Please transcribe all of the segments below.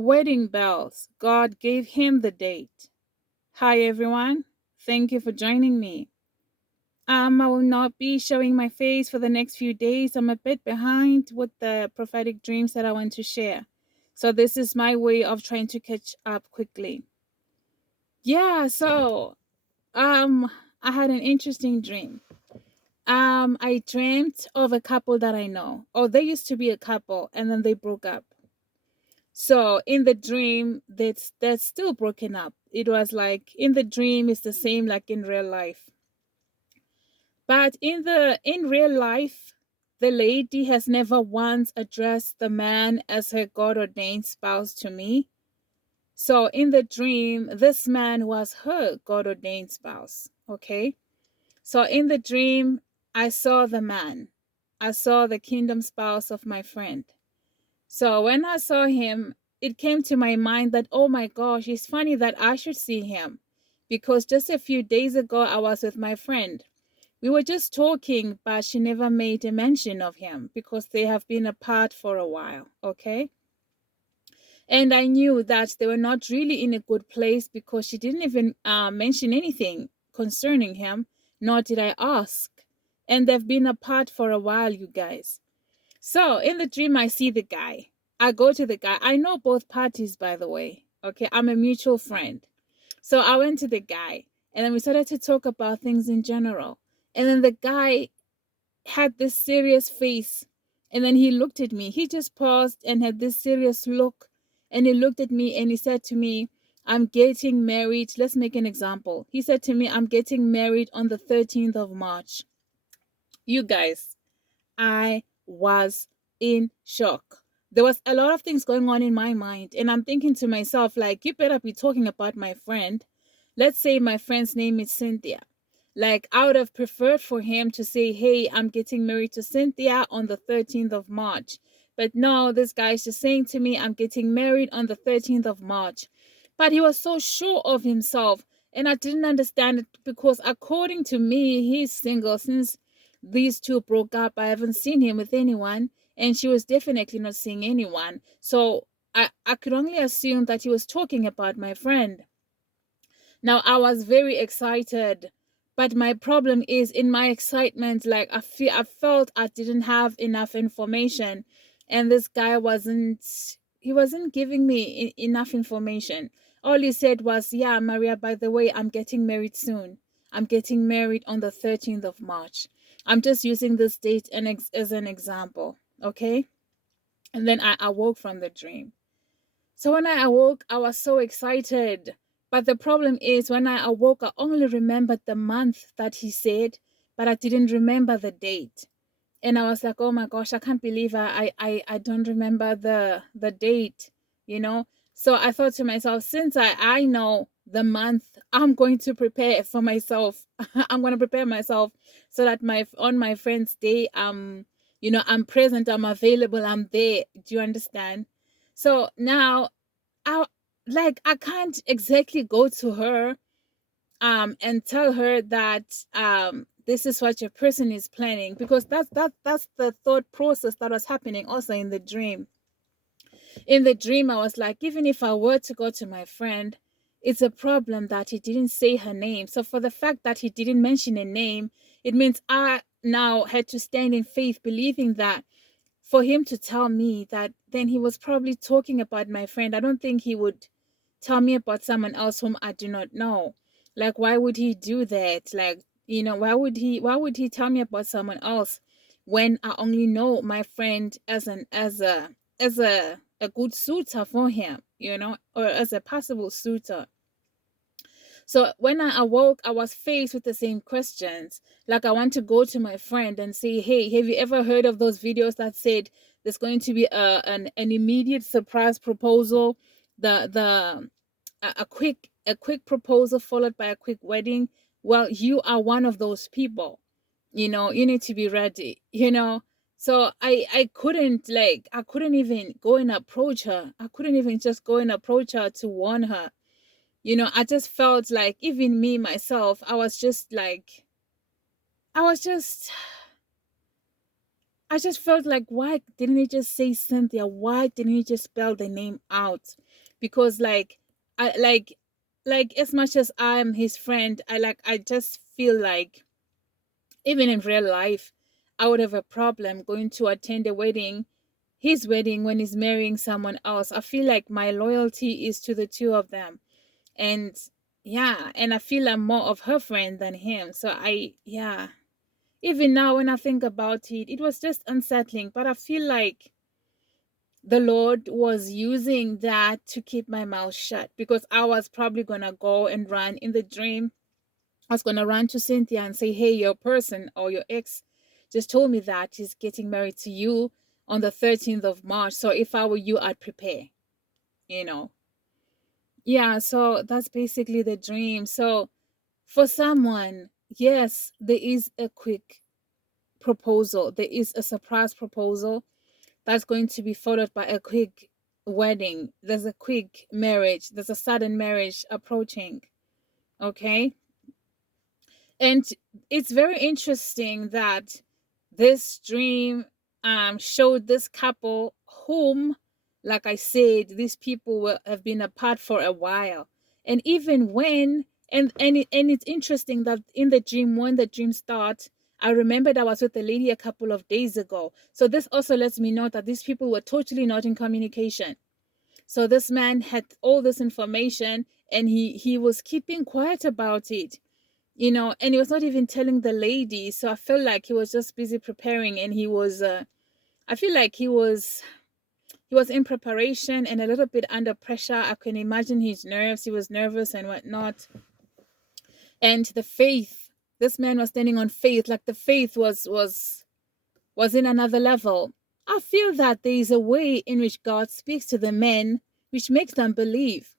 Wedding bells. God gave him the date. Hi, everyone. Thank you for joining me. I will not be showing my face for the next few days. I'm a bit behind with the prophetic dreams that I want to share. So, this is my way of trying to catch up quickly. Yeah, I had an interesting dream. I dreamt of a couple that I know. Oh, they used to be a couple and then they broke up. So in the dream, they're still broken up. It was like in the dream it's the same like in real life. But in real life, the lady has never once addressed the man as her God ordained spouse to me. So in the dream, this man was her God ordained spouse. Okay. So in the dream, I saw the man. I saw the kingdom spouse of my friend. So when I saw him, it came to my mind that, oh my gosh, it's funny that I should see him. Because just a few days ago, I was with my friend. We were just talking, but she never made a mention of him because they have been apart for a while. Okay. And I knew that they were not really in a good place because she didn't even mention anything concerning him, nor did I ask. And they've been apart for a while, you guys. So in the dream, I see the guy. I go to the guy. I know both parties, by the way. Okay, I'm a mutual friend. So I went to the guy and then we started to talk about things in general. And then the guy had this serious face. And then he looked at me. He just paused and had this serious look. And he looked at me and he said to me, I'm getting married. Let's make an example. He said to me, I'm getting married on the 13th of March. You guys, I was in shock. There was a lot of things going on in my mind, and I'm thinking to myself, like, you better be talking about my friend. Let's say my friend's name is Cynthia. Like, I would have preferred for him to say, hey, I'm getting married to Cynthia on the 13th of March. But no, this guy's just saying to me, I'm getting married on the 13th of March. But he was so sure of himself. And I didn't understand it because, according to me, he's single since these two broke up. I haven't seen him with anyone, and she was definitely not seeing anyone. So I could only assume that he was talking about my friend. Now I was very excited, but my problem is in my excitement, like I felt I didn't have enough information, and this guy wasn't giving me enough information. All he said was, "Yeah, Maria, by the way, I'm getting married soon. I'm getting married on the 13th of March." I'm just using this date as an example, okay? And then I awoke from the dream. So when I awoke, I was so excited. But the problem is, when I awoke, I only remembered the month that he said, but I didn't remember the date. And I was like, oh my gosh, I can't believe I don't remember the date, you know? So I thought to myself, since I know the month, I'm going to prepare for myself. I'm going to prepare myself so that on my friend's day, I'm present, I'm available, I'm there. Do you understand? So now I I can't exactly go to her and tell her that this is what your person is planning, because that's the thought process that was happening also in the dream. In the dream I was like, even if I were to go to my friend, it's a problem that he didn't say her name. So for the fact that he didn't mention a name, it means I now had to stand in faith believing that for him to tell me that, then he was probably talking about my friend. I don't think he would tell me about someone else whom I do not know. Like, why would he do that? Like, why would he tell me about someone else when I only know my friend as a good suitor for him, or as a possible suitor. So when I awoke, I was faced with the same questions. Like, I want to go to my friend and say, hey, have you ever heard of those videos that said there's going to be an immediate surprise proposal, the a quick proposal followed by a quick wedding? Well, you are one of those people. You need to be ready. So I couldn't even go and approach her. I couldn't even just go and approach her to warn her. I just felt like, even me myself, I was just I just felt like, why didn't he just say Cynthia? Why didn't he just spell the name out? because I like as much as I'm his friend, I just feel like even in real life, I would have a problem going to attend a wedding, his wedding, when he's marrying someone else. I feel like my loyalty is to the two of them. And yeah, and I feel I'm more of her friend than him. So yeah, even now when I think about it, it was just unsettling. But I feel like the Lord was using that to keep my mouth shut, because I was probably going to go and run in the dream. I was going to run to Cynthia and say, hey, your person or your ex just told me that he's getting married to you on the 13th of March. So if I were you, I'd prepare, you know. Yeah, so that's basically the dream. So for someone, yes, there is a quick proposal, there is a surprise proposal that's going to be followed by a quick wedding. There's a quick marriage, there's a sudden marriage approaching. Okay. And it's very interesting that this dream showed this couple whom, like I said, these people have been apart for a while. And even when, and it's interesting that in the dream, when the dream starts, I remembered I was with a lady a couple of days ago. So this also lets me know that these people were totally not in communication. So this man had all this information, and he was keeping quiet about it, and he was not even telling the lady. So I felt like he was just busy preparing, and he was I feel like he was in preparation and a little bit under pressure. I can imagine his nerves. He was nervous and whatnot. And the faith, this man was standing on faith, like the faith was in another level. I feel that there is a way in which God speaks to the men, which makes them believe,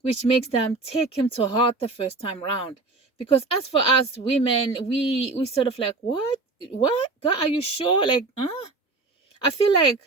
which makes them take him to heart the first time round. Because as for us women, we sort of like, what, God, are you sure? Like, I feel like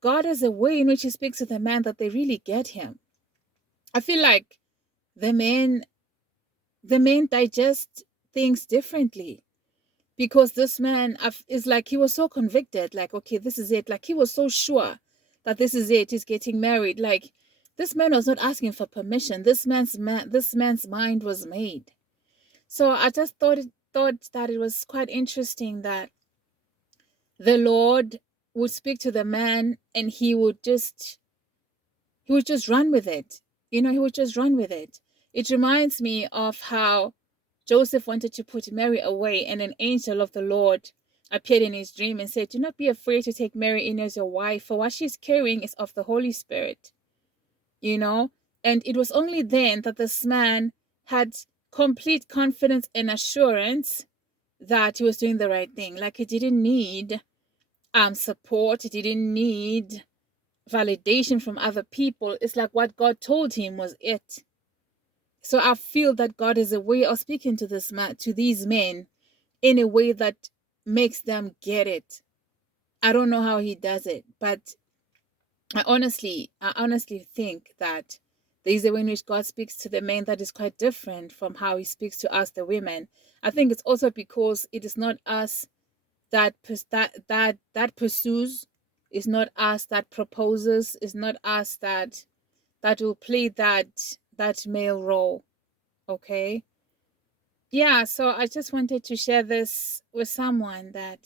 God has a way in which he speaks to the man that they really get him. I feel like the men the men digest things differently, because this man is like, he was so convicted, like, okay, this is it. Like, he was so sure that this is it, he's getting married. Like, this man was not asking for permission. This man's mind was made. So I just thought that it was quite interesting that the Lord would speak to the man, and he would just run with it. He would just run with it. It reminds me of how Joseph wanted to put Mary away, and an angel of the Lord appeared in his dream and said, do not be afraid to take Mary in as your wife, for what she's carrying is of the Holy Spirit. you know and it was only then that this man had complete confidence and assurance that he was doing the right thing. Like, he didn't need support, he didn't need validation from other people. It's like what God told him was it. So I feel that God is a way of speaking to these men in a way that makes them get it. I don't know how he does it, but I honestly think that there is a way in which God speaks to the men that is quite different from how he speaks to us, the women. I think it's also because it is not us that pursues, it's not us that proposes, it's not us that will play that male role. Okay. Yeah, so I just wanted to share this with someone, that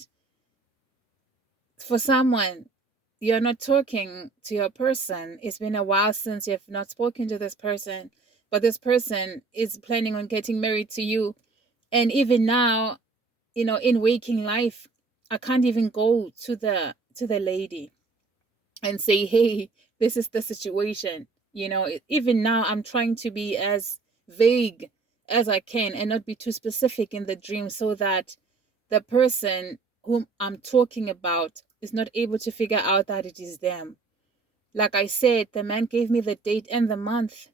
for someone, you're not talking to your person. It's been a while since you've not spoken to this person, but this person is planning on getting married to you. And even now, in waking life, I can't even go to the lady and say, hey, this is the situation. Even now, I'm trying to be as vague as I can and not be too specific in the dream, so that the person whom I'm talking about is not able to figure out that it is them. Like I said, the man gave me the date and the month.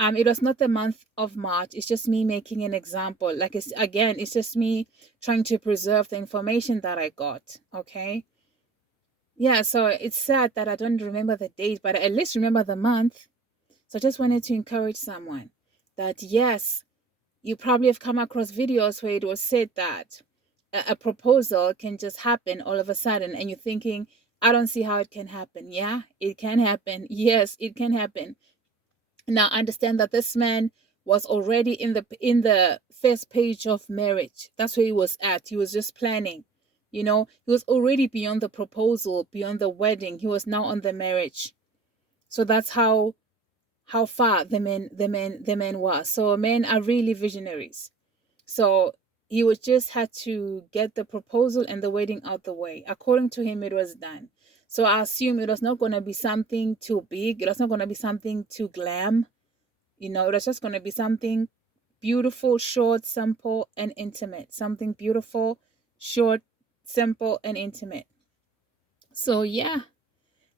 It was not the month of March. It's just me making an example. Like, it's just me trying to preserve the information that I got. Okay. Yeah, so it's sad that I don't remember the date, but I at least remember the month. So I just wanted to encourage someone that, yes, you probably have come across videos where it was said that a proposal can just happen all of a sudden, and you're thinking, I don't see how it can happen. Yeah, it can happen. Yes, it can happen. Now understand that this man was already in the first page of marriage. That's where he was at. He was just planning. He was already beyond the proposal, beyond the wedding. He was now on the marriage. So that's how far the men was. So men are really visionaries. So he would just had to get the proposal and the wedding out the way. According to him, it was done. So I assume it was not going to be something too big. It was not going to be something too glam. It was just going to be something beautiful, short, simple, and intimate. Something beautiful, short, simple, and intimate. So yeah,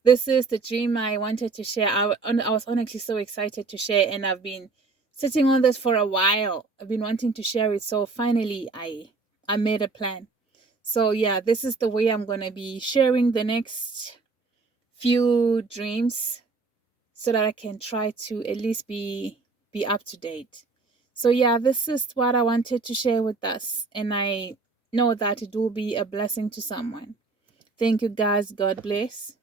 this is the dream I wanted to share. I was honestly so excited to share, and I've been sitting on this for a while. I've been wanting to share it, so finally I made a plan. So yeah, this is the way I'm gonna be sharing the next few dreams, so that I can try to at least be up to date. So yeah, this is what I wanted to share with us, and I know that it will be a blessing to someone. Thank you guys. God bless.